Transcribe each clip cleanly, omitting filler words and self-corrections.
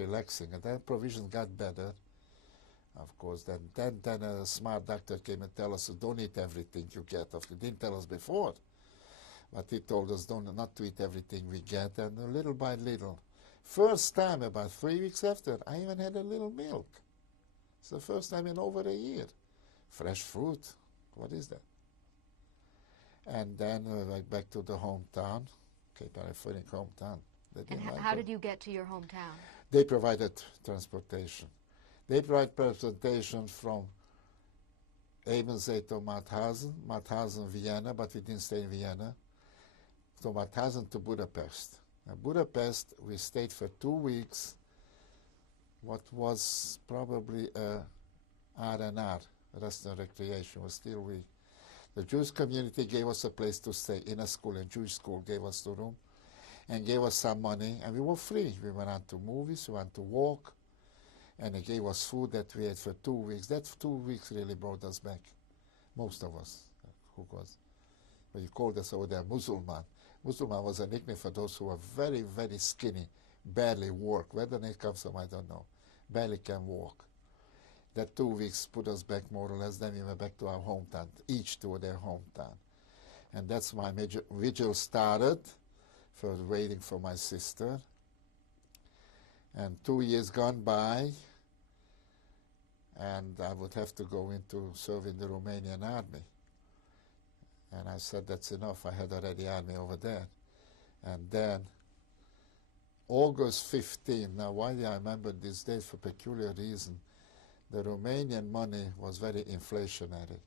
relaxing. And then provisions got better, of course. Then a smart doctor came and tell us, don't eat everything you get. He didn't tell us before, but he told us not to eat everything we get, and little by little. First time, about 3 weeks after, I even had a little milk. It's the first time in over a year. Fresh fruit, what is that? And then went back to the hometown, Cape Ann hometown. And how did you get to your hometown? They provided transportation. They provide transportation from Ebensee to Mauthausen, Vienna, but we didn't stay in Vienna, to Mauthausen to Budapest. In Budapest, we stayed for 2 weeks, what was probably a R&R, rest and recreation, was still we. The Jewish community gave us a place to stay in a school, a Jewish school gave us the room and gave us some money, and we were free. We went out to movies, we went to walk, and they gave us food that we ate for 2 weeks. That 2 weeks really brought us back, most of us, who was, well, you called us over there Musulman. Musulman was a nickname for those who were very, very skinny, barely walk. Where the name comes from, I don't know. Barely can walk. That 2 weeks put us back more or less. Then we went back to our hometown, each to their hometown. And that's my vigil started, for waiting for my sister. And 2 years gone by, and I would have to go into serve in the Romanian army. And I said, that's enough. I had already army over there. And then August 15, now why do I remember this date? For peculiar reason. The Romanian money was very inflationary.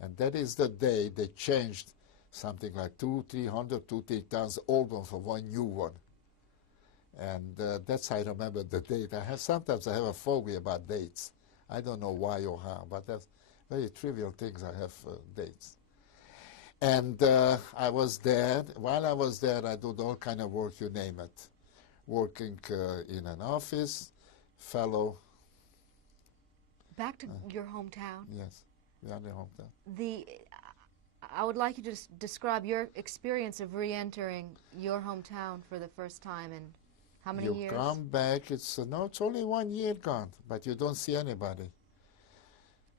And that is the day they changed something like 2,000-3,000 old one for one new one. And that's how I remember the date. Sometimes I have a phobia about dates. I don't know why or how, but that's very trivial things. I have dates. And I was there. While I was there, I did all kind of work, you name it. Working in an office, fellow. Back to your hometown. Yes, we are in the hometown. I would like you to describe your experience of re-entering your hometown for the first time, and how many years? You come back, it's only 1 year gone, but you don't see anybody.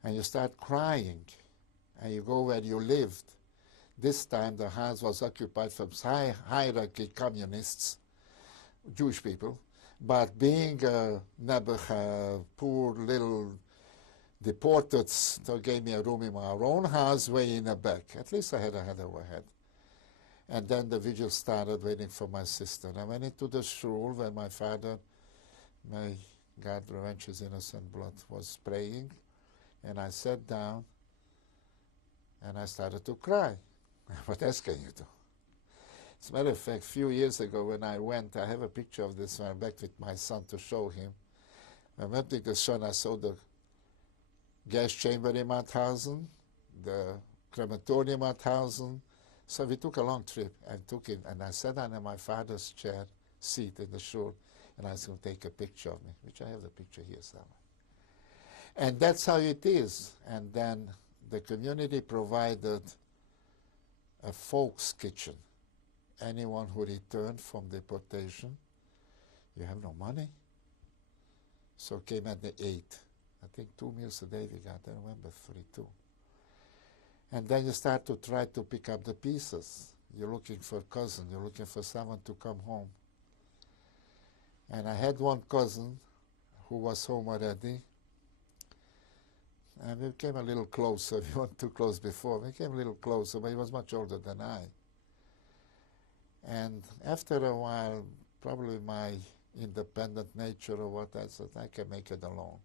And you start crying, and you go where you lived. This time the house was occupied from hierarchy communists, Jewish people, but being poor little deported, they gave me a room in our own house way in the back. At least I had a head overhead. And then the vigil started, waiting for my sister. I went into the shul where my father, may God revenge his innocent blood, was praying. And I sat down and I started to cry. What else can you do? As a matter of fact, a few years ago when I went, I have a picture of this when I went with my son to show him. I went with the son, I saw the gas chamber in Mauthausen, the crematorium in Mauthausen. So we took a long trip and took it, and I sat down in my father's chair, seat in the shul, and I was going to take a picture of me, which I have the picture here somewhere. And that's how it is. And then the community provided a folks kitchen. Anyone who returned from deportation, you have no money. So came and they ate. I think 2 meals a day we got. I remember 3, 2. And then you start to try to pick up the pieces. You're looking for a cousin. You're looking for someone to come home. And I had one cousin who was home already. And we came a little closer. We weren't too close before. We came a little closer, but he was much older than I. And after a while, probably my independent nature or what, I said, I can make it alone.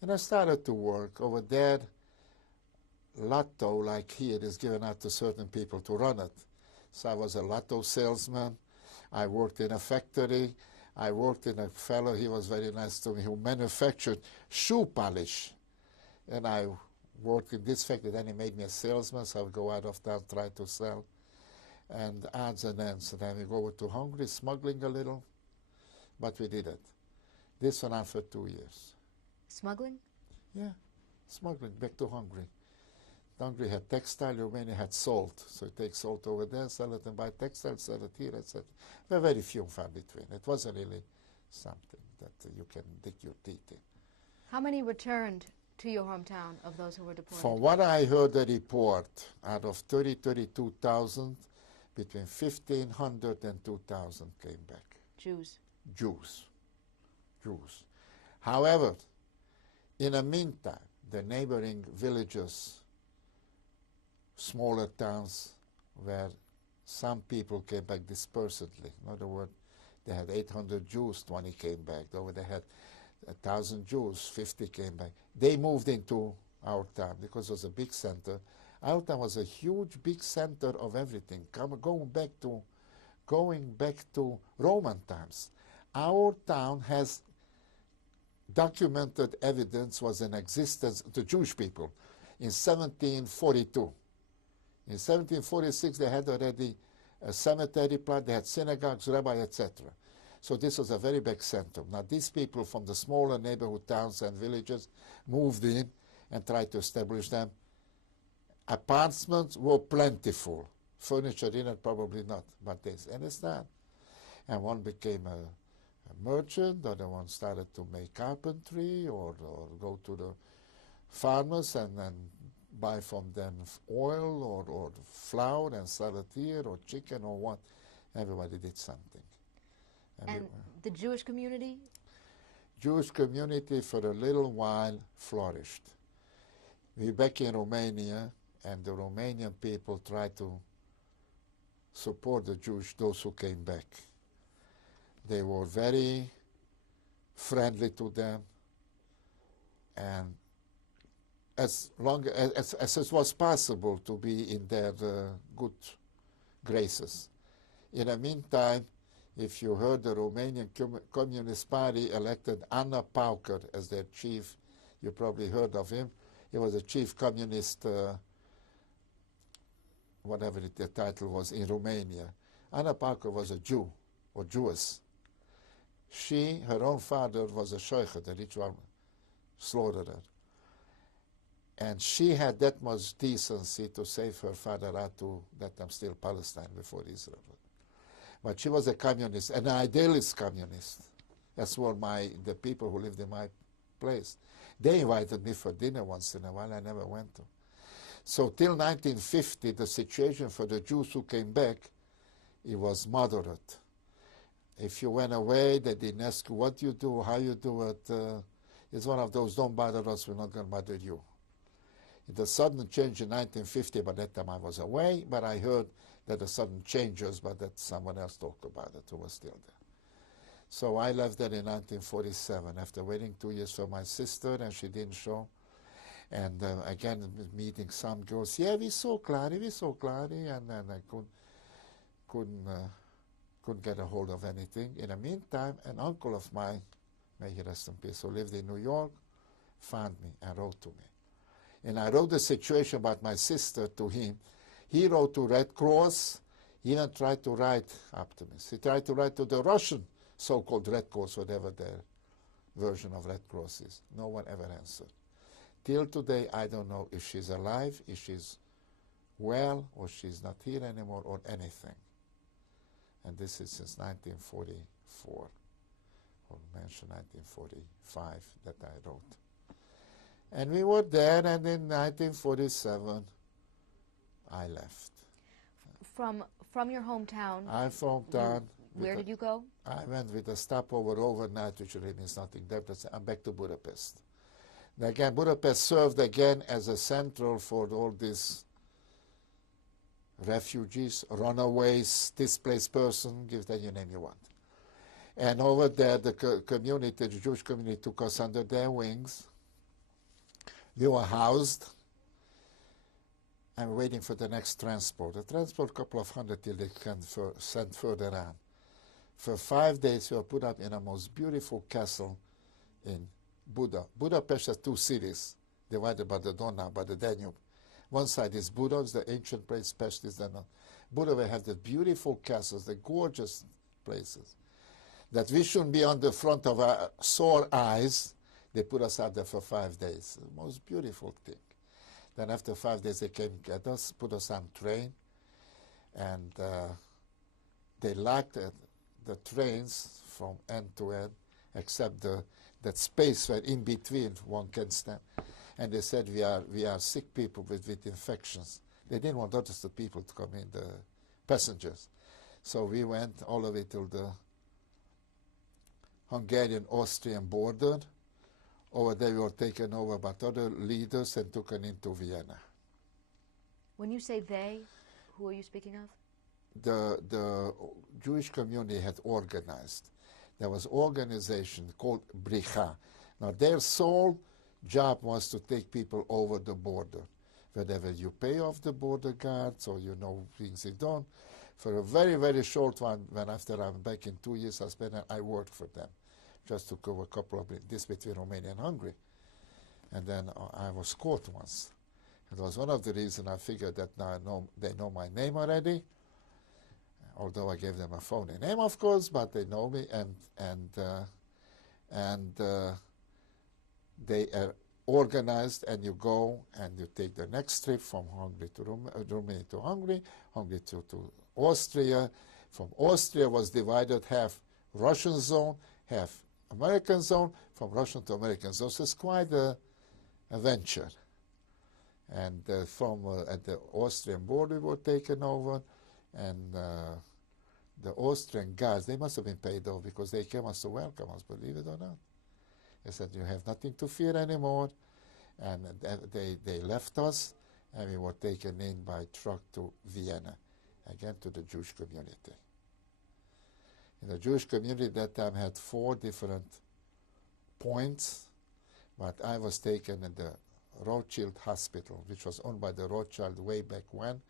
And I started to work. Over there, lotto, like here, is given out to certain people to run it. So I was a lotto salesman. I worked in a factory. I worked in a fellow, he was very nice to me, who manufactured shoe polish. And I worked in this factory. Then he made me a salesman, so I would go out of town, try to sell. And odds and ends. And then we go over to Hungary, smuggling a little. But we did it. This went on for 2 years. Smuggling? Yeah, smuggling back to Hungary. Hungary had textile, Romania had salt. So you take salt over there, sell it, and buy textile, sell it here, etc. There were very few and far between. It wasn't really something that you can dig your teeth in. How many returned to your hometown of those who were deported? From what I heard the report, out of 32,000, between 1,500 and 2,000 came back. Jews. Jews. However, in the meantime, the neighboring villages, smaller towns, where some people came back dispersedly. In other words, they had 800 Jews, 20 came back. Though they had 1,000 Jews, 50 came back. They moved into our town because it was a big center. Our town was a huge, big center of everything. Going back to Roman times. Our town has documented evidence was in existence, the Jewish people, in 1742. In 1746, they had already a cemetery plot, they had synagogues, rabbi, etc. So this was a very big center. Now these people from the smaller neighborhood towns and villages moved in and tried to establish them. Apartments were plentiful. Furniture in it, probably not, but this. And it's that. And one became a merchant, the other one started to make carpentry or go to the farmers and buy from them oil or flour and sell it here, or chicken or what. Everybody did something. And the Jewish community? Jewish community for a little while flourished. We're back in Romania, and the Romanian people tried to support the Jews, those who came back. They were very friendly to them, and as long as it was possible to be in their good graces. In the meantime, if you heard, the Romanian Communist Party elected Anna Pauker as their chief. You probably heard of him. He was a chief communist, whatever the title was, in Romania. Anna Pauker was a Jew, or Jewess. Her own father was a Shoah, the ritual slaughterer. And she had that much decency to save her father out to let them steal Palestine before Israel. But she was a communist, an idealist communist. That's what the people who lived in my place. They invited me for dinner once in a while. I never went to. So till 1950, the situation for the Jews who came back, it was moderate. If you went away, they didn't ask you what you do, how you do it. It's one of those, don't bother us, we're not going to bother you. The sudden change in 1950, by that time I was away, but I heard that the sudden changes, but that someone else talked about it who was still there. So I left there in 1947 after waiting 2 years for my sister, and she didn't show. And again, meeting some girls. Yeah, we saw Clary, and then I couldn't get a hold of anything. In the meantime, an uncle of mine, may he rest in peace, who lived in New York, found me and wrote to me. And I wrote the situation about my sister to him. He wrote to Red Cross. He even tried to write Optimist. He tried to write to the Russian so-called Red Cross, whatever their version of Red Cross is. No one ever answered. Till today, I don't know if she's alive, if she's well, or she's not here anymore, or anything. And this is since 1944, or mentioned 1945, that I wrote. And we were there, and in 1947, I left. From your hometown? I'm from hometown. Where did you go? I went with a stopover overnight, which really means nothing there, but I'm back to Budapest. And again, Budapest served again as a central for all these refugees, runaways, displaced person, give that your name you want. And over there, the community, the Jewish community, took us under their wings. We were housed. I'm waiting for the next transport. The transport, a couple of hundred till they can send further on. For 5 days, we were put up in a most beautiful castle in Budapest has two cities, divided by the Donau, by the Danube. One side is Buda, the ancient place, Pest is the north. Budapest has the beautiful castles, the gorgeous places, that we shouldn't be on the front of our sore eyes. They put us out there for 5 days. The most beautiful thing. Then after 5 days, they came get us, put us on train, and they locked the trains from end to end. except that space where in between one can stand. And they said, we are sick people with infections. They didn't want others the people to come in, the passengers. So we went all the way to the Hungarian-Austrian border. Over there we were taken over by other leaders and taken into Vienna. When you say they, who are you speaking of? The Jewish community had organized. There was organization called Bricha. Now their sole job was to take people over the border. Whether you pay off the border guards or you know things you don't. For a very, very short one, when after I'm back in 2 years, I worked for them, just to cover a couple of this between Romania and Hungary. And then I was caught once. It was one of the reasons I figured that now they know my name already, although I gave them a phony name, of course, but they know me, and they are organized, and you go and you take the next trip from Hungary to Romania to Hungary, Hungary to Austria. From Austria was divided half Russian zone, half American zone, from Russian to American zone. So it's quite a venture. And at the Austrian border we were taken over, and the Austrian guards, they must have been paid off because they came us to welcome us, believe it or not. They said, you have nothing to fear anymore. And they left us, and we were taken in by truck to Vienna, again to the Jewish community. And the Jewish community at that time had 4 different points, but I was taken in the Rothschild Hospital, which was owned by the Rothschild way back when,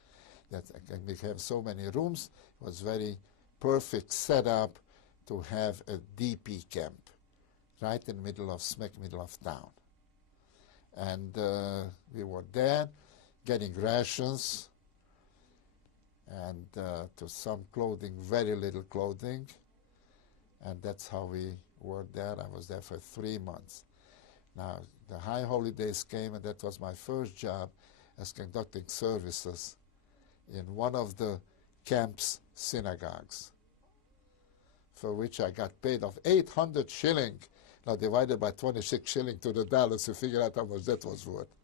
that we have so many rooms. It was very perfect setup to have a DP camp, right in the middle of, smack middle of town. And we were there getting rations and to some clothing, very little clothing. And that's how we were there. I was there for 3 months. Now, the high holidays came, and that was my first job as conducting services in one of the camp's synagogues, for which I got paid of 800 shilling. Now divided by 26 shilling to the dollars, you figure out how much that was worth.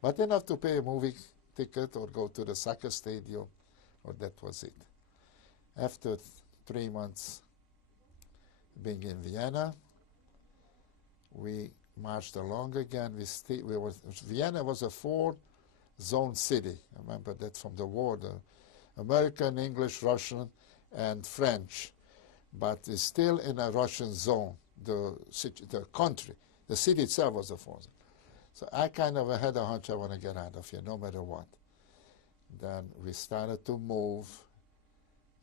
But enough to pay a movie ticket or go to the soccer stadium, or that was it. After 3 months being in Vienna, we marched along again. Vienna was a 4-zone city. I remember that from the war, the American, English, Russian, and French. But it's still in a Russian zone. The country, the city itself was a 4-zone. So I kind of had a hunch I want to get out of here, no matter what. Then we started to move,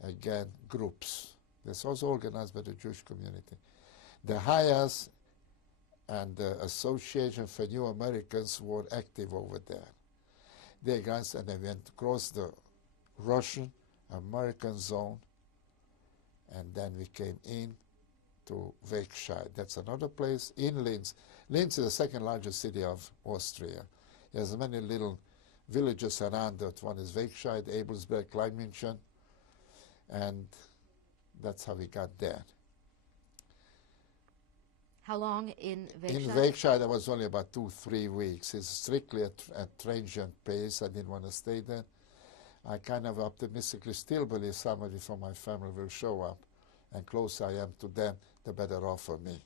again, groups. This was organized by the Jewish community. The Hayas and the Association for New Americans were active over there. They guys, and they went across the Russian-American zone, and then we came in to Wegscheid. That's another place in Linz. Linz is the second largest city of Austria. There's many little villages around it. One is Wegscheid, Ebelsberg, Kleinmünchen, and that's how we got there. How long in Wegscheid? In Wegscheid, I was only about 2-3 weeks. It's strictly a transient pace. I didn't want to stay there. I kind of optimistically still believe somebody from my family will show up, and closer I am to them, the better off for me.